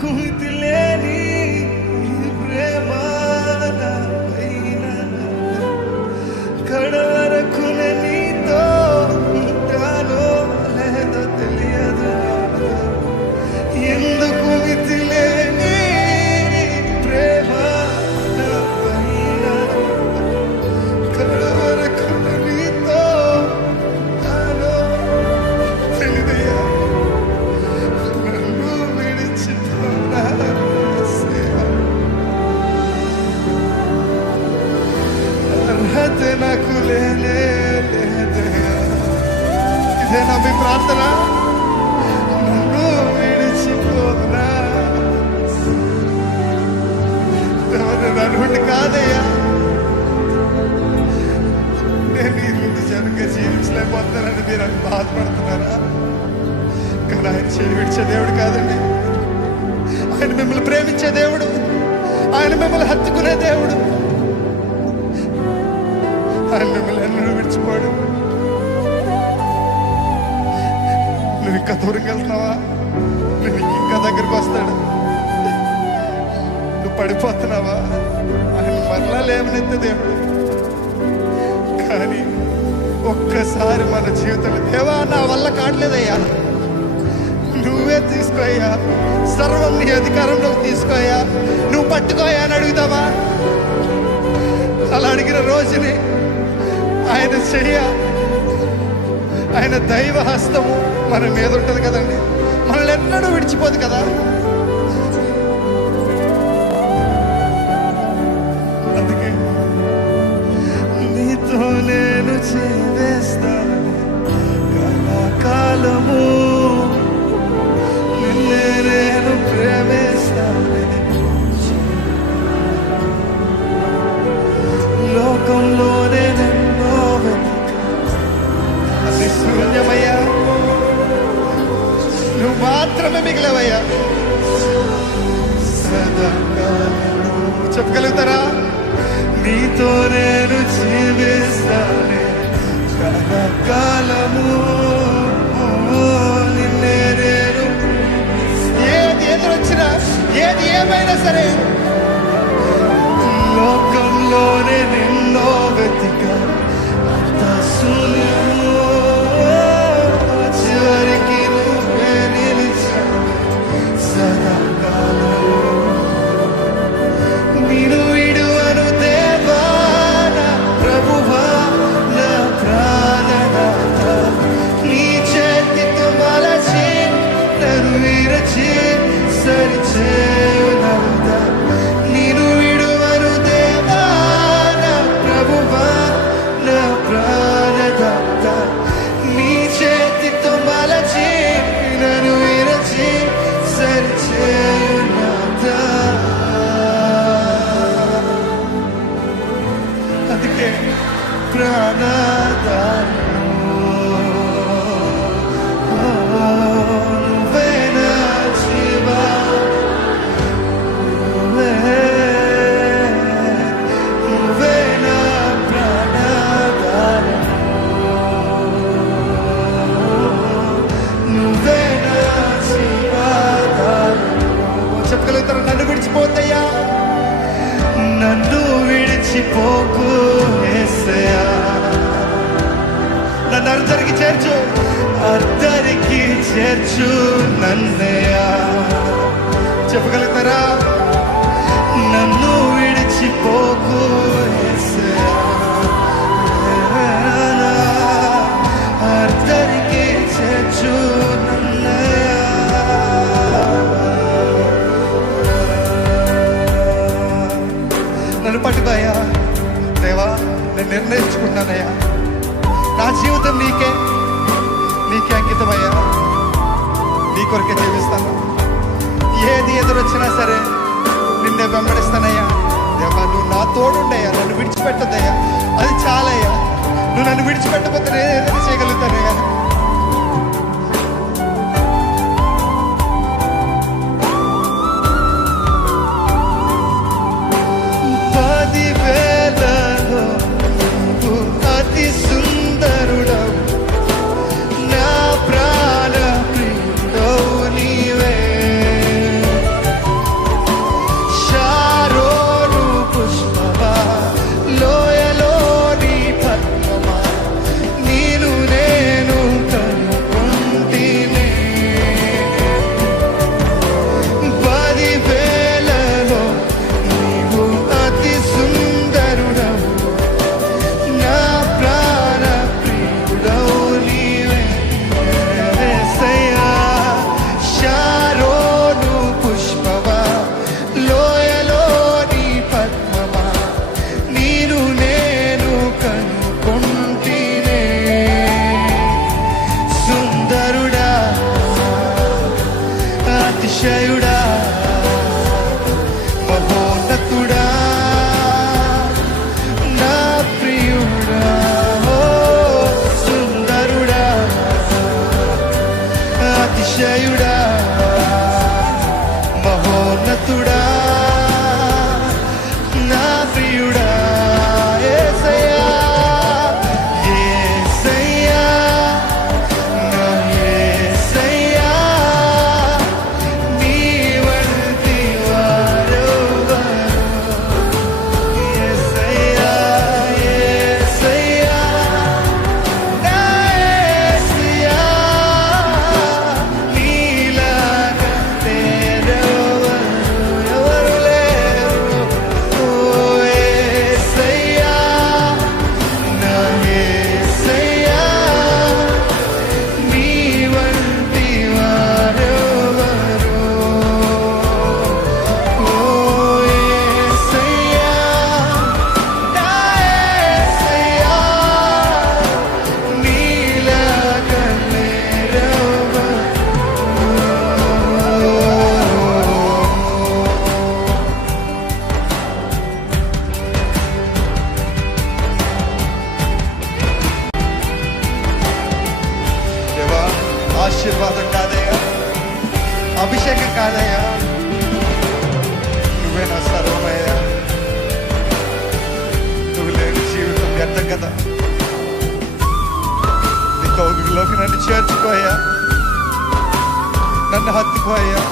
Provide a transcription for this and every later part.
కుమితి లేని ప్రేమ పైన కడవరకు నీతో ఉంటానో లేదో తెలియదు. ఎందుకు మితి లేని ప్రేమ పైన కడవరకు నీతో ఉంటానో తెలియదయ్యా. నన్ను విడిచిపోనా అర్హత నాకు లేదయ్యా. ఇదేనా మీ ప్రార్థన? నన్ను విడిచిపోనా నన్ను కాదయ్యా. నేను ఈ ముందు సరిగ్గా జీవించలేకపోతున్నానని మీరు అని బాధపడుతున్నారా? కానీ ఆయన చేయి విడిచే దేవుడు కాదండి. ఆయన మిమ్మల్ని ప్రేమించే దేవుడు, ఆయన మిమ్మల్ని హత్తుకునే దేవుడు. ఆయన మిమ్మల్ని ఎన్నడూ విడిచిపోడు. నువ్వు ఇంకా దూరంగా వెళ్తున్నావా? నువ్వు ఇంకా దగ్గరకు వస్తాడు. నువ్వు పడిపోతున్నావా? ఆయన మరలా లేవనెత్తే దేవుడు. కానీ ఒక్కసారి మన జీవితంలో దేవా నా వల్ల కావట్లేదయ్యా, నువ్వే తీసుకోయ్యా, సర్వం నీ అధికారంలోకి తీసుకోయా, నువ్వు పట్టుకోయా అని అడుగుతావా? అలా అడిగిన రోజుని ఆయన చెయ్య, ఆయన దైవ హస్తము మన మీద ఉంటుంది కదండి. మనల్ని ఎన్నడూ విడిచిపోదు కదా. అందుకే నీతో నేను చేస్తాను కళాకాలము, నిన్నే నేను ప్రేమిస్తాను. లోకంలోనే నిన్నో అది శూన్యమయ్యా, నువ్వు మాత్రమే మిగిలవయ్యా. చెప్పగలుగుతారా? నీతో నేను జీవిస్తాను కళాకాలము, నిన్నే నేను. ఏది ఎదురొచ్చినా, ఏది ఏమైనా సరే, లోకంలోనే నిన్నో వెతికా అంత శూన్యము, చివరికి నువ్వే నిలిచావు సదాకాలము. నేను విడువను దేవా నా ప్రభువా నా ప్రాణనాథ, నీ చేతితో మలచి నన్ను విరచి సరిచేయునాథ. నేను విడువను దేవా నా ప్రభువా నా ప్రాణనాథ, నీ చేతితో మలచి నన్ను విరచి సరిచేయునాథ. అందుకే ప్రాణదాను నువ్వే నా జీవా, నువ్వే నా ప్రాణదాను, నువ్వే నా జీవాధారం. చెప్పగలుగుతారు? నన్ను విడిచిపోతయ్యా, నన్ను విడిచిపోకు యేసయ్యా. నన్ను అర్ధరికి చేర్చు, అర్ధరికి చేర్చు నన్నయ్యా. చెప్పగలుగుతారా? నన్ను విడిచిపోకు యేసయ్యా, అర్ధరికి చేర్చు నన్నయ్యా. నన్ను పట్టుకోయ్యా దేవా, నేను నిర్ణయించుకున్నానయ్యా, నా జీవితం నీకే అంకితమయ్యా, నీ కొరకే జీవిస్తాను. ఏది ఎదురొచ్చినా సరే నిన్నే వెంబడిస్తానయ్యా. దేవా నువ్వు నా తోడుండయ్యా, నన్ను విడిచిపెట్టద్దయ్యా, అది చాలయ్యా. నువ్వు నన్ను విడిచిపెట్టకపోతే నేను ఏదైనా చేయగలుగుతానయ్యా. అతి సుందరుడవు నా ప్రాణ ప్రియుడవు నీవే. అతిశయుడా మహోన్నతుడా నా ప్రియుడా సుందరుడా అతిశయుడా మహోన్నతుడా నా ప్రియుడా యేసయ్యా యేసయ్యా నా యేసయ్యా నీ వంటి వారెవరు యేసయ్యా యేసయ్యా నా యేసయ్యా నీలాగా ఎవరు లేరు ఓ యేసయ్యా నా యేసయ్యా నీ వంటి వారెవరు ఓ యేసయ్యా నా యేసయ్యా నీలాగా లేరెవరు దేవా ఆశీర్వాదం కాదయ్యా అభిషేకం కాదయ్యా నువ్వే నా సర్వమయ్యా నువ్వు లేని జీవితం వ్యర్థం కదా నీ కౌగిలిలోకి నన్ను చేర్చుకోయ్యా నన్ను హత్తుకోయ్యా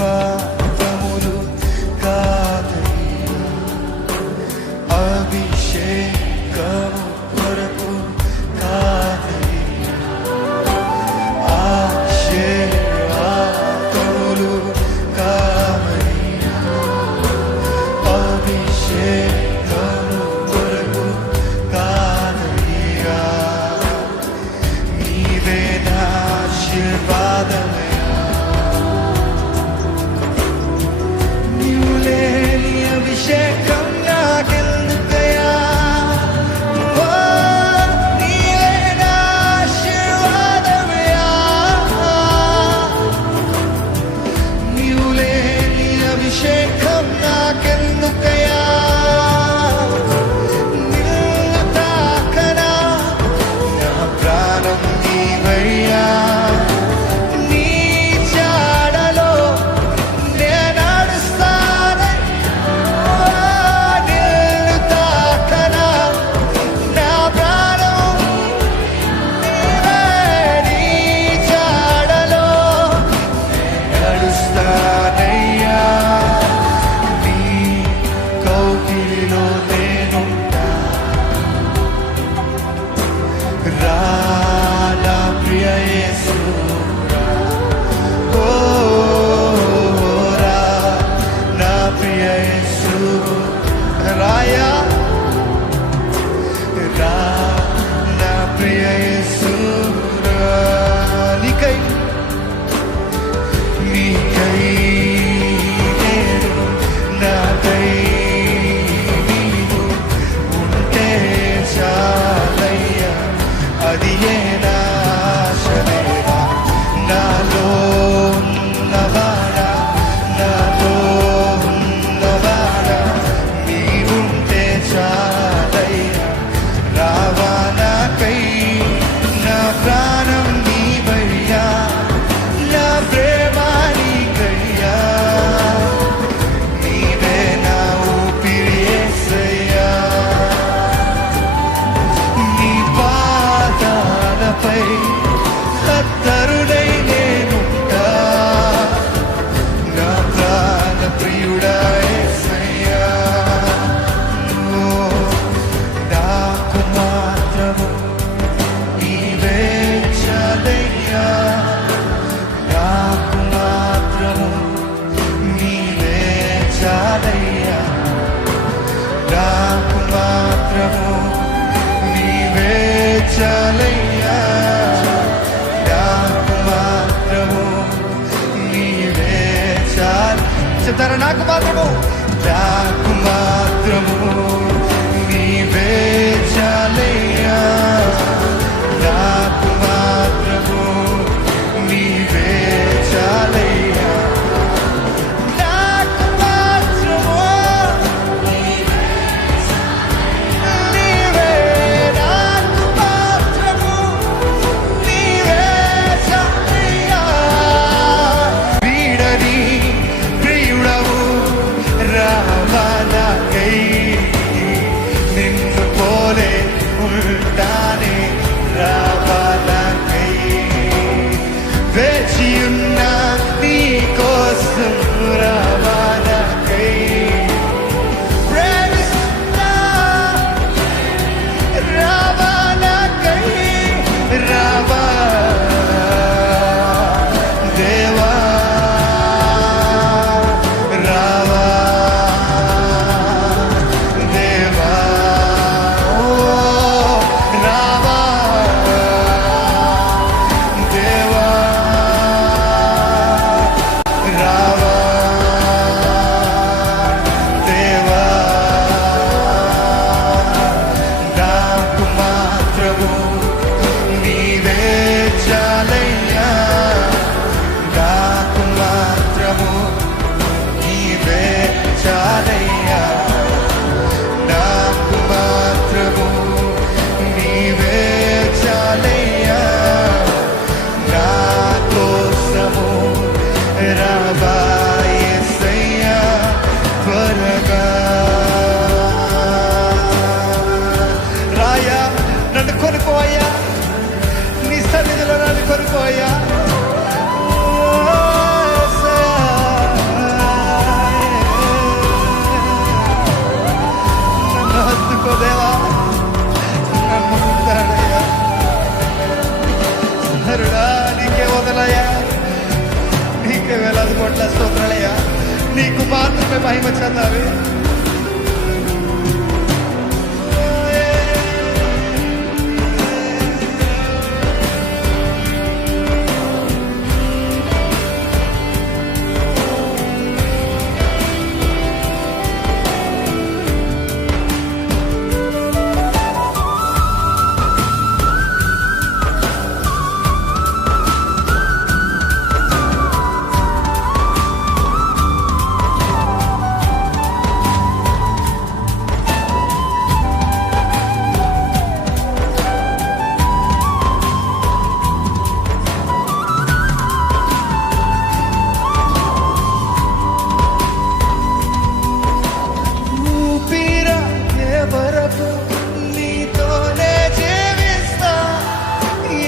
ఆశీర్వాదములు కాదయ్యా అభిషేకము కొరకు కాదయ్యా ఆశీర్వాదములు కాదయ్యా అభిషేకము కొరకు కాదయ్యా నీవే నా ఆశీర్వాదమయ్యా నీవు లేని అభిషేకం నాకెందుకయ్యా ఓ నీవే నా ఆశీర్వాదమయ్యా నీవు లేని అభిషేకం నాకెందుకయ్యా నిన్ను తాకనా నా ప్రాణం నీవయ్యా నీ జాడలో నేను నడుస్తానయ్యా నిన్ను తాకనా నా ప్రాణం నీవే నీ జాడలో నడుస్తానయ్యా నీ కౌగిలిలో నేనుంటా రా నా ప్రియ యేసు ఓ రా నా ప్రియ యేసు రాయా రా నా ప్రియ యేసు రా నీకై నేను నాకై నీవు ఉంటే చాలయ్యా అది ఏ నా ఆశలేరా నాకు మాత్రము నీవే చాలయ్యా, నాకు మాత్రము నీవే చాలయ్యా, నాకు మాత్రము నీవే, నాకు మాత్రము నీవే చాలయ్యా. వీడని ప్రియుడవు రావా నాకై, నిన్ను పోలే ఉంటానే రావా నాకై, వేచియున్న నీ కోసం రావా నాకై, ప్రేమిస్తున్నా రావా నాకై, రావా దేవా, రావా దేవా, ఓ రావా దేవా, రావా దేవా, నాకు మాత్రము నీవే చాలయ్యా, నాకు మాత్రము నీవే చాలయ్యా, నాకు మాత్రము నీవే చాలయ్యా, నా కోసము రావా యేసయ్యా త్వరగా. రాయా నన్ను కొనుకోయ్యా, నీ సన్నిధిలో నన్ను కొనుకోయ్యా, నన్ను హత్తుకోదేవా, నన్ను ముద్దాడయ్యా, హరుడా నీకే వదలయ్యా, నీకే వేలాది కోట్ల స్తోత్రాలయ్యా, నీకు మాత్రమే మహిమ చెందాలి. ఊపిరాగే వరకు నీతోనే జీవిస్తా,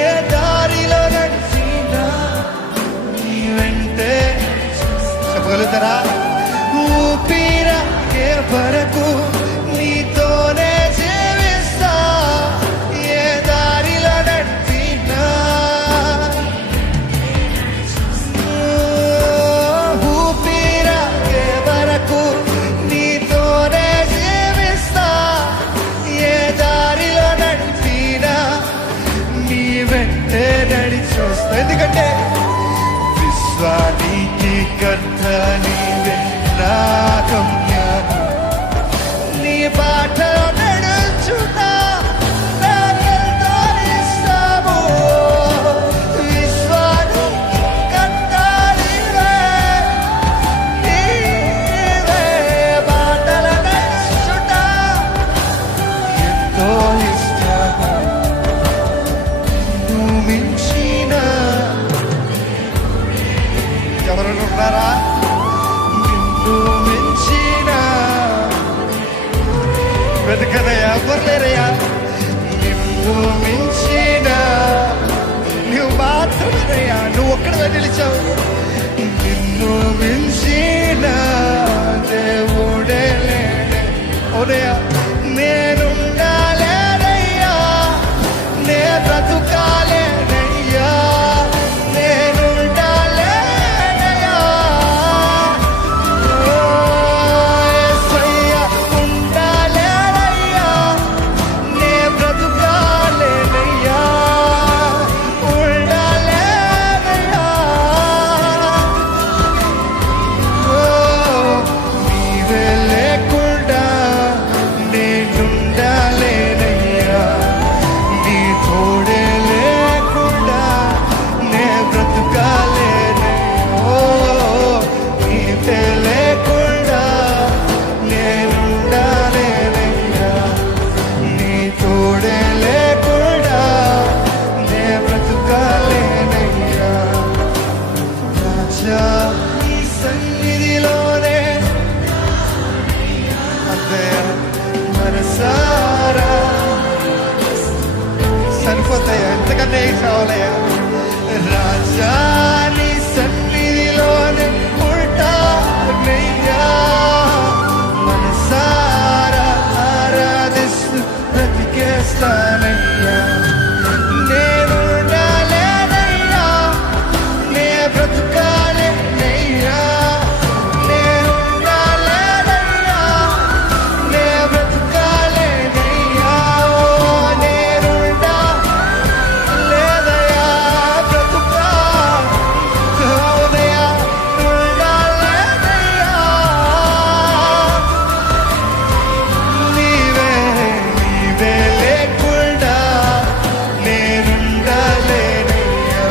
ఏ దారిలో నడిచినా నీ వెంటే. చెప్పగలుగుతారా? ఊపిరాగే వరకు నీతోనే జీవిస్తా, ఏ దారిలో నడిచినా, ఊపిరాగే వరకు నీతోనే జీవిస్తా, ఏ దారిలో నడిచినా నీ వెంటే నడిచొస్తా. ఎందుకంటే విశ్వానికి కర్త నీవే, నా గమ్యము నీ బాటలో నడుచుతా, నాకెంతో ఇష్టము. విశ్వానికి కర్త నీవే, నీవే బాటలో నడుచుతా, ఎంతో ఇష్టము. నువ్వు మించిన ఎవరైనా ఉన్నారా? నిన్ను మించిన వెతకదయ్యా, ఎవరు లేరయ్యా. నిన్ను మించిన నువ్వు మాత్రమేనయ్యా, నువ్వు ఒక్కడివే నిలిచావు. నిన్ను మించిన దేవుడే లేడే. అవునయ్యా, నేనుండాలేనయ్యా, నే బ్రతుకాలేనయ్యా, నేనుండాలేనయ్యా, ఓ యేసయ్యా ఉండాలేనయ్యా, నే బ్రతుకాలేనయ్యా, ఉండాలేనయ్యా, ఓ కావాలయ్యా. రాజా నీ సన్నిధిలోనే ఉంటానయ్యా, మనసారా ఆరాధిస్తూ బ్రతికేస్తానయ్యా. నేనుండాలేనయ్యా, నే బ్రతుకాలేనయ్యా, నేనుండాలేనయ్యా, నే బ్రతుకాలేనయ్యా. నేనుండాలేదయ్యా, బ్రతుకాలేదయ్యా, ఉండాలేనయ్యా. నీవే నీవే లేకుండా నేనుండాలేనయ్యా,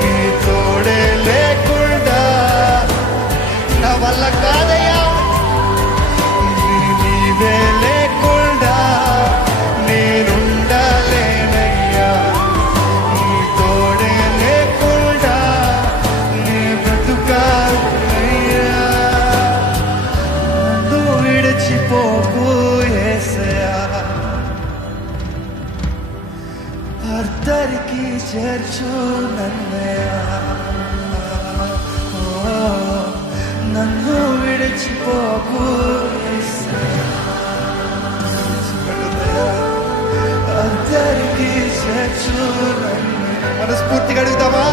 నీ తోడే లేకుండా నా వల్ల కాదయ్యా. నీవే లేకుండా నేనుండాలేనయ్యా, నీ తోడే లేకుండా నీ బ్రతుకాలయ్యా. నన్ను విడిచిపోకు యేసయ్యా, అర్ధరికి చేర్చు నన్నయ్యా. ఓ, నన్ను విడిచిపోకు యేసయ్యా, అర్ధరికి చేర్చు నన్నయ్యా. మనస్ఫూర్తిగా అడుగుతామా?